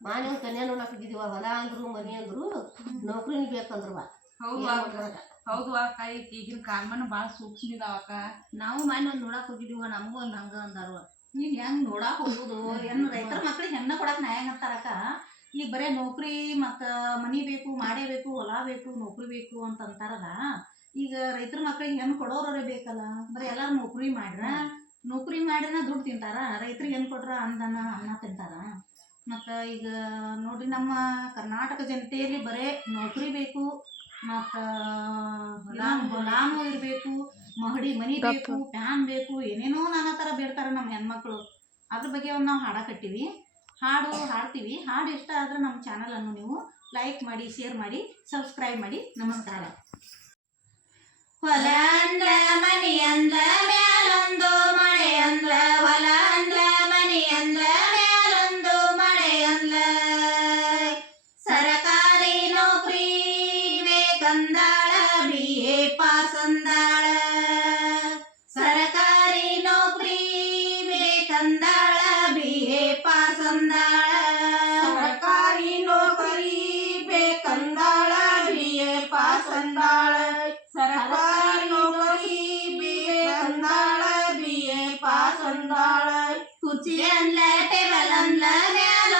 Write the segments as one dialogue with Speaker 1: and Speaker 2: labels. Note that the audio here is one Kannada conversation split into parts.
Speaker 1: ಮಾನೆ ಒಂದು ಕನ್ಯಾ ನೋಡಕ್ ಹೊಲ ಅಂದ್ರು ಮನಿ ಅಂದ್ರು ನೌಕರಿ ಬೇಕಂದ್ರವ
Speaker 2: ಹೌದು ಅಕ್ಕ. ಈಗಿನ ಕಾಮನ್ ಬಾಳ ಸೂಕ್ಷ್ಮ ಇದಾವ ಅಕ್ಕ.
Speaker 3: ನಾವು ಮಾನ್ಯ ಒಂದ್ ನೋಡಕ್ ಹೋಗಿದೀವ ನಮಗೂ ಒಂದ್ ಹಂಗ ಅಂದಾರು. ಈಗ ಹೆಂಗ್ ನೋಡಾಕ್ ಹೋಗುದು? ಏನ್ ರೈತರ ಮಕ್ಳಿಗೆ ಹೆಣ್ಣ ಕೊಡಾಕ್ ನ್ಯಾಯ ಅಂತಾರಕ್ಕ ಈಗ ಬರೇ ನೌಕರಿ ಮತ್ತ ಮನಿ ಬೇಕು ಮಾಡೇ ಬೇಕು ಹೊಲ ಬೇಕು ನೌಕರಿ ಬೇಕು ಅಂತ ಅಂತಾರಲ್ಲ. ಈಗ ರೈತರ ಮಕ್ಳಿಗೆ ಹೆಣ್ಣು ಕೊಡೋರೇ ಬೇಕಲ್ಲ? ಬರೀ ಎಲ್ಲಾರು ನೌಕರಿ ಮಾಡ್ರ? ನೌಕರಿ ಮಾಡಿನ ದುಡ್ಡು ತಿಂತಾರ? ರೈತರಿಗೆ ಹೆಣ್ಣು ಕೊಟ್ರ ಅಂದನ ಅನ್ನ ತಿಂತಾರ? ಮತ್ತ ಈಗ ನೋಡಿ ನಮ್ಮ ಕರ್ನಾಟಕ ಜನತೆಯಲ್ಲಿ ಬರೇ ನೌಕರಿ ಬೇಕು ಮತ್ತು ಹೊಲ ಹೊಲಾನು ಇರಬೇಕು ಮಹಡಿ ಮನಿ ಬೇಕು ಫ್ಯಾನ್ ಬೇಕು ಏನೇನೋ ನಾನಾ ಥರ ಬೇಡ್ತಾರೆ ನಮ್ಮ ಹೆಣ್ಮಕ್ಳು. ಅದ್ರ ಬಗ್ಗೆ ಒಂದು ನಾವು ಹಾಡ ಕಟ್ಟಿವಿ. ಹಾಡು ಹಾಡ್ತೀವಿ. ಹಾಡು ಇಷ್ಟ ಆದರೆ ನಮ್ಮ ಚಾನಲನ್ನು ನೀವು ಲೈಕ್ ಮಾಡಿ ಶೇರ್ ಮಾಡಿ ಸಬ್ಸ್ಕ್ರೈಬ್ ಮಾಡಿ. ನಮಸ್ಕಾರ. ಹೊಲ ಅಂದ್ರ ಮನಿ ಅಂದ್ರ ಮ್ಯಾಲೊಂದು પાસંદાળ સરકારી નોકરી મે કંદાળ બીએ પાસંદાળ સરકારી નોકરી બે કંદાળ બીએ પાસંદાળ સરકારી નોકરી બીએ કંદાળ બીએ પાસંદાળ ખુરચી
Speaker 4: અનલે ટેબલ અનલે હેલ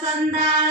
Speaker 4: ಸಂದ್ರಾಳ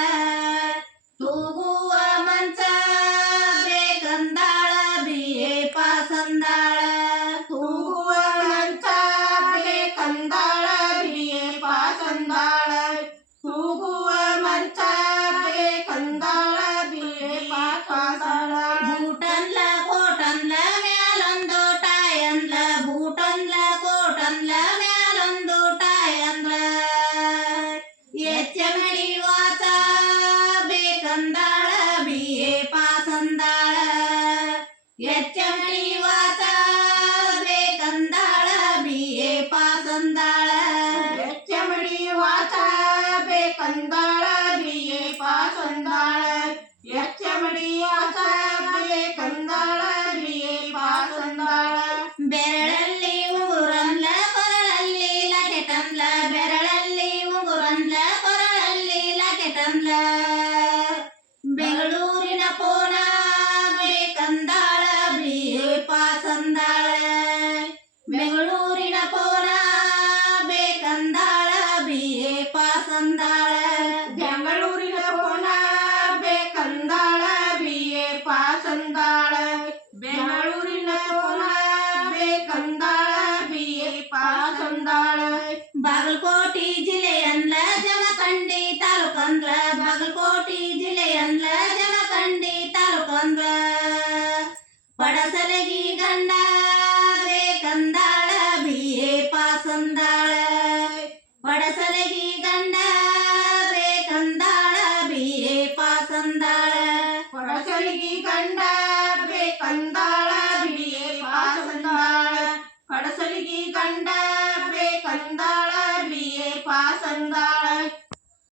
Speaker 4: ಪಾಸ್ ಅಂದಾಳ
Speaker 3: ಬೆಂಗಳೂರಿನ ಪೋನ ಬೇಕಂದಾಳ B A pass ಅಂದಾಳ Bagalkot ಜಿಲ್ಲೆಯಂದ್ಲ Jamkhandi ತಾಲೂಕಂದ್ರ Bagalkot
Speaker 4: తొలగి కండా